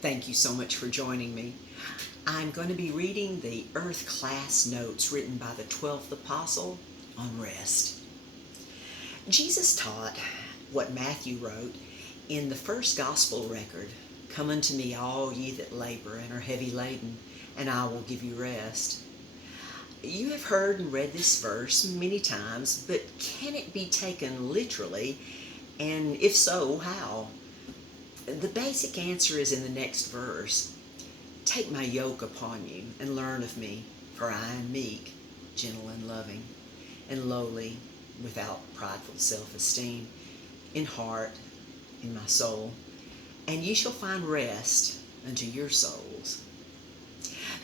Thank you so much for joining me. I'm going to be reading the Earth Class Notes written by the 12th Apostle on rest. Jesus taught what Matthew wrote in the first Gospel record, "Come unto me, all ye that labor and are heavy laden, and I will give you rest." You have heard and read this verse many times, but can it be taken literally? And if so, how? The basic answer is in the next verse. "Take my yoke upon you and learn of me, for I am meek, gentle and loving, and lowly, without prideful self-esteem, in heart, in my soul, and ye shall find rest unto your souls."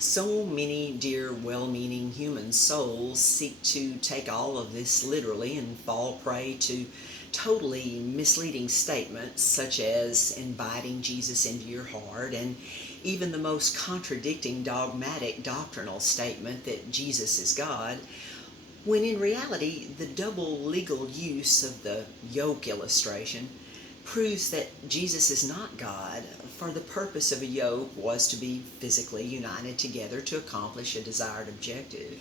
So many dear, well-meaning human souls seek to take all of this literally and fall prey to totally misleading statements such as inviting Jesus into your heart, and even the most contradicting dogmatic doctrinal statement that Jesus is God, when in reality the double legal use of the yoke illustration proves that Jesus is not God, for the purpose of a yoke was to be physically united together to accomplish a desired objective.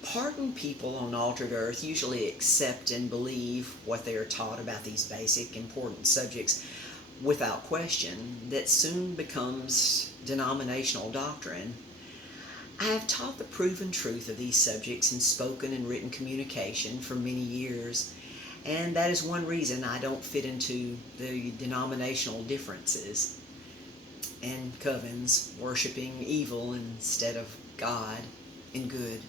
Pardoned people on altered earth usually accept and believe what they are taught about these basic, important subjects without question, that soon becomes denominational doctrine. I have taught the proven truth of these subjects in spoken and written communication for many years, and that is one reason I don't fit into the denominational differences and covens, worshiping evil instead of God and good.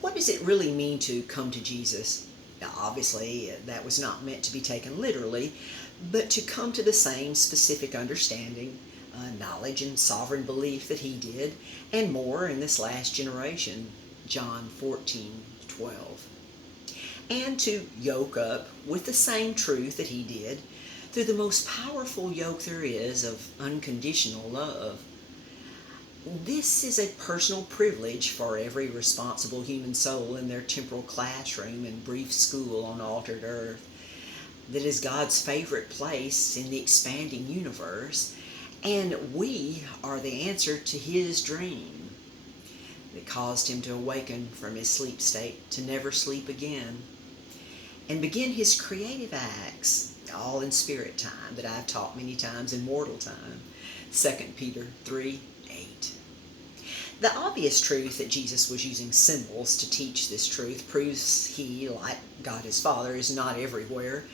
What does it really mean to come to Jesus? Now, obviously, that was not meant to be taken literally, but to come to the same specific understanding, knowledge, and sovereign belief that he did, and more in this last generation, John 14:12. And to yoke up with the same truth that he did through the most powerful yoke there is of unconditional love. This is a personal privilege for every responsible human soul in their temporal classroom and brief school on altered earth. That is God's favorite place in the expanding universe, and we are the answer to his dream that caused him to awaken from his sleep state to never sleep again, and begin his creative acts, all in spirit time that I've taught many times in mortal time. 2 Peter 3:8. The obvious truth that Jesus was using symbols to teach this truth proves he, like God his Father, is not everywhere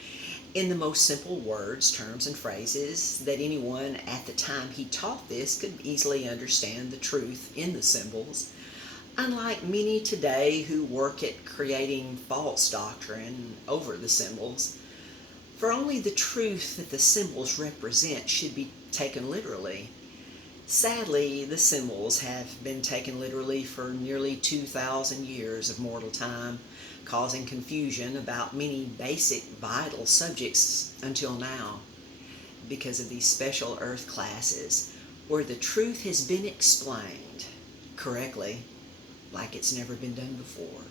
in the most simple words, terms, and phrases that anyone at the time he taught this could easily understand the truth in the symbols, unlike many today who work at creating false doctrine over the symbols. For only the truth that the symbols represent should be taken literally. Sadly, the symbols have been taken literally for nearly 2,000 years of mortal time, causing confusion about many basic vital subjects until now, because of these special earth classes where the truth has been explained correctly like it's never been done before.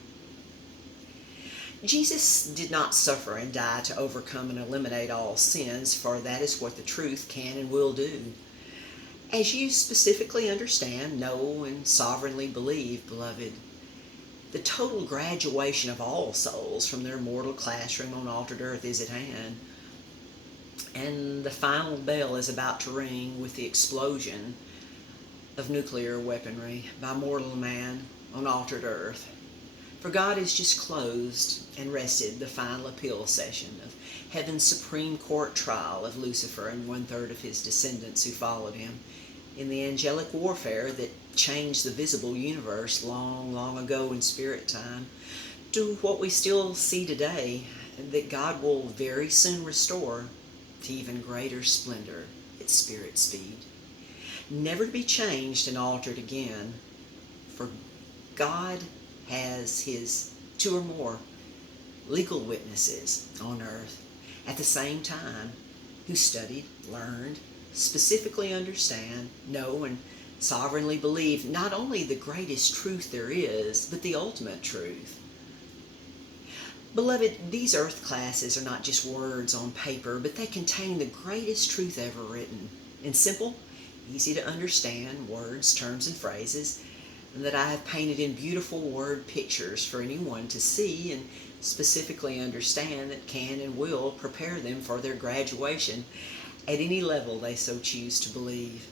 Jesus did not suffer and die to overcome and eliminate all sins, for that is what the truth can and will do. As you specifically understand, know, and sovereignly believe, beloved, the total graduation of all souls from their mortal classroom on altered earth is at hand, and the final bell is about to ring with the explosion of nuclear weaponry by mortal man on altered earth. For God has just closed and rested the final appeal session of heaven's Supreme Court trial of Lucifer and one-third of his descendants who followed him in the angelic warfare that changed the visible universe long, long ago in spirit time to what we still see today, and that God will very soon restore to even greater splendor at spirit speed, never to be changed and altered again. For God has his two or more legal witnesses on earth at the same time who studied, learned, specifically understand, know, and sovereignly believe not only the greatest truth there is, but the ultimate truth. Beloved, these earth classes are not just words on paper, but they contain the greatest truth ever written in simple, easy to understand words, terms, and phrases that I have painted in beautiful word pictures for anyone to see and specifically understand that can and will prepare them for their graduation at any level they so choose to believe.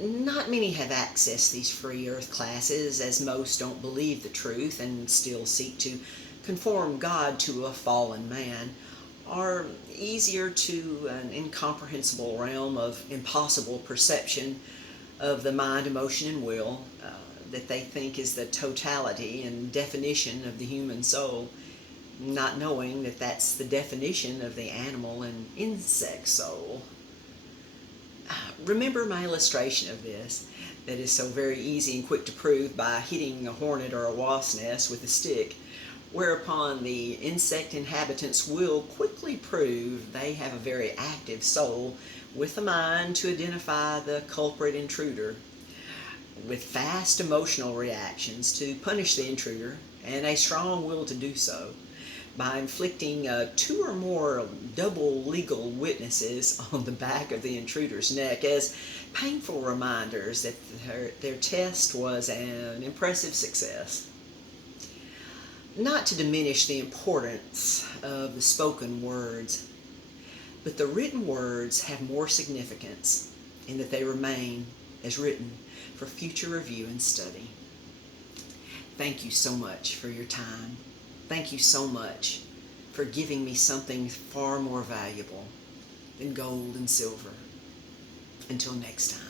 Not many have accessed these free earth classes, as most don't believe the truth and still seek to conform God to a fallen man, are easier to an incomprehensible realm of impossible perception of the mind, emotion, and will that they think is the totality and definition of the human soul, not knowing that that's the definition of the animal and insect soul. Remember my illustration of this that is so very easy and quick to prove by hitting a hornet or a wasp nest with a stick, whereupon the insect inhabitants will quickly prove they have a very active soul with a mind to identify the culprit intruder, with fast emotional reactions to punish the intruder and a strong will to do so by inflicting 2 or more double legal witnesses on the back of the intruder's neck as painful reminders that their test was an impressive success. Not to diminish the importance of the spoken words, but the written words have more significance in that they remain as written for future review and study. Thank you so much for your time. Thank you so much for giving me something far more valuable than gold and silver. Until next time.